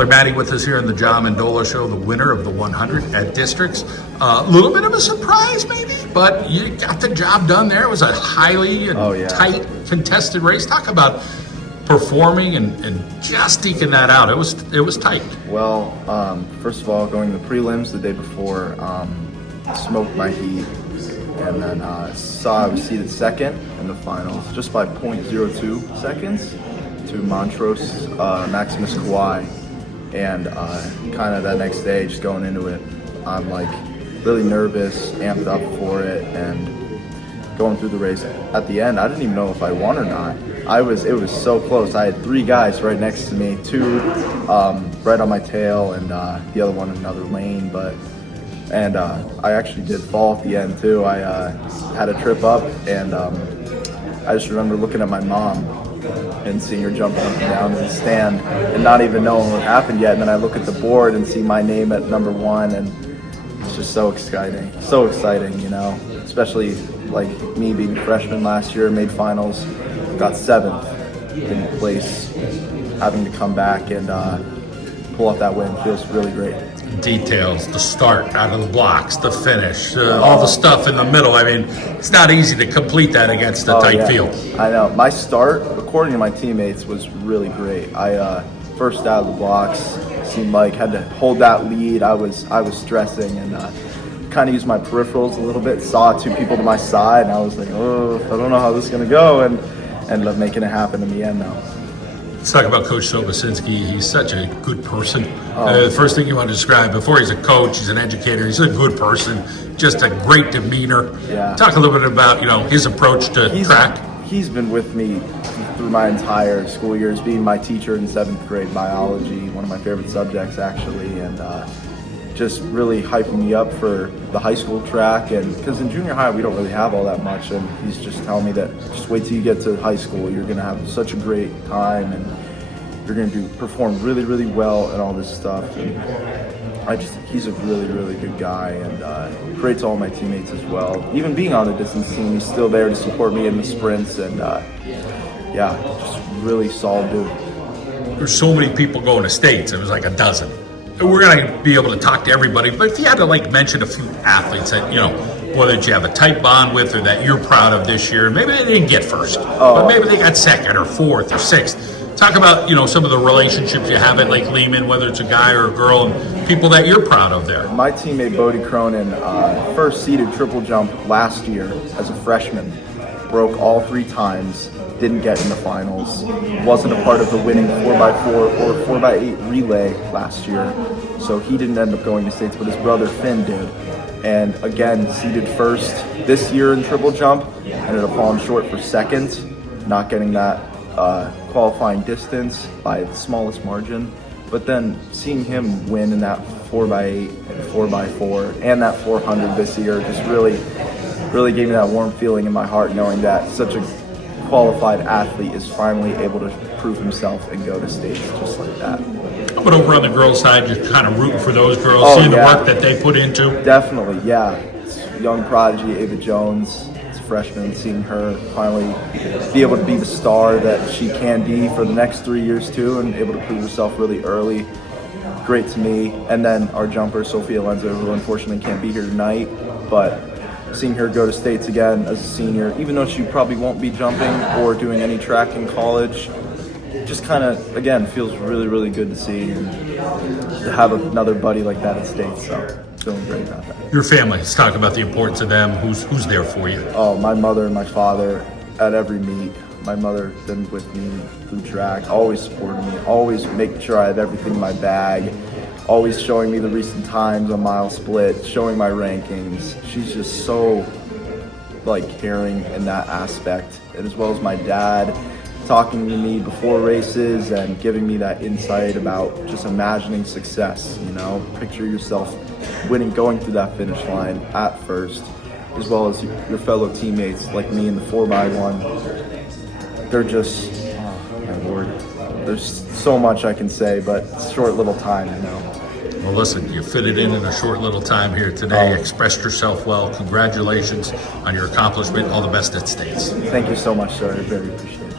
Taylor Mattie with us here in the Mendola show, the winner of the 100 at districts. A little bit of a surprise maybe, but you got the job done there. It was a highly tight, contested race. Talk about performing and just eking that out. It was tight. Well, first of all, going to the prelims the day before, smoked my heat, and then I was seated second in the finals, just by 0.02 seconds to Montrose Maximus Kawhi. And kind of that next day, just going into it, I'm like really nervous, amped up for it, and going through the race. At the end, I didn't even know if I won or not. It was so close. I had 3 guys right next to me, 2 right on my tail, and the other one in another lane. And I actually did fall at the end too. I had a trip up, and I just remember looking at my mom and seeing her jumping up and down in the stand and not even knowing what happened yet. And then I look at the board and see my name at number 1, and it's just so exciting, you know, especially like me being a freshman last year, made finals, got 7th, didn't place, having to come back and pull off that win feels really great. Details, the start out of the blocks, the finish, all the stuff in the middle. I mean, it's not easy to complete that against a tight field. I know. My start, according to my teammates, was really great. I first out of the blocks, seemed like had to hold that lead. I was stressing and kind of used my peripherals a little bit. Saw 2 people to my side, and I was like, oh, I don't know how this is gonna go, and ended up making it happen in the end though. Let's talk about Coach Sobocinski. He's such a good person. The first thing you want to describe, before he's a coach, he's an educator, he's a good person, just a great demeanor. Yeah. Talk a little bit about, his approach to track. He's been with me through my entire school years, being my teacher in 7th grade biology, one of my favorite subjects actually, and just really hyping me up for the high school track. And because in junior high we don't really have all that much, and he's just telling me that just wait till you get to high school, you're gonna have such a great time and you're gonna perform really, really well and all this stuff. And he's a really, really good guy, and great to all my teammates as well. Even being on the distance team, he's still there to support me in the sprints, and just really solid dude. There's so many people going to states. It was like a dozen. We're going to be able to talk to everybody, but if you had to mention a few athletes that, whether you have a tight bond with or that you're proud of this year, maybe they didn't get first, but maybe they got 2nd or 4th or 6th. Talk about, some of the relationships you have at Lake Lehman, whether it's a guy or a girl, and people that you're proud of there. My teammate Bodie Cronin, first seeded triple jump last year as a freshman, broke all 3 times, didn't get in the finals, wasn't a part of the winning 4x4 or 4x8 relay last year, so he didn't end up going to states, but his brother Finn did. And again, seeded first this year in triple jump, ended up falling short for 2nd, not getting that qualifying distance by the smallest margin. But then seeing him win in that 4x8 and 4x4 and that 400 this year just really gave me that warm feeling in my heart, knowing that such a qualified athlete is finally able to prove himself and go to states just like that. But over on the girls' side, you're kind of rooting for those girls, seeing the work that they put into. Definitely, yeah. It's young prodigy Ava Jones, it's a freshman, seeing her finally be able to be the star that she can be for the next 3 years too, and able to prove herself really early. Great to me. And then our jumper, Sophia Lenza, who unfortunately can't be here tonight, but seeing her go to states again as a senior, even though she probably won't be jumping or doing any track in college, just kind of, again, feels really, really good to see and to have another buddy like that at states. So feeling great about that. Your family, let's talk about the importance of them. Who's there for you? Oh, my mother and my father at every meet. My mother's been with me through track, always supporting me, always making sure I have everything in my bag, always showing me the recent times on mile split, showing my rankings. She's just so caring in that aspect, and as well as my dad talking to me before races and giving me that insight about just imagining success. Picture yourself winning, going through that finish line at first, as well as your fellow teammates like me in the 4x1. They're just, oh my Lord, there's so much I can say, but it's a short little time, Well, listen, you fit it in a short little time here today. Expressed yourself well. Congratulations on your accomplishment. All the best at States. Thank you so much, sir. I very appreciate it.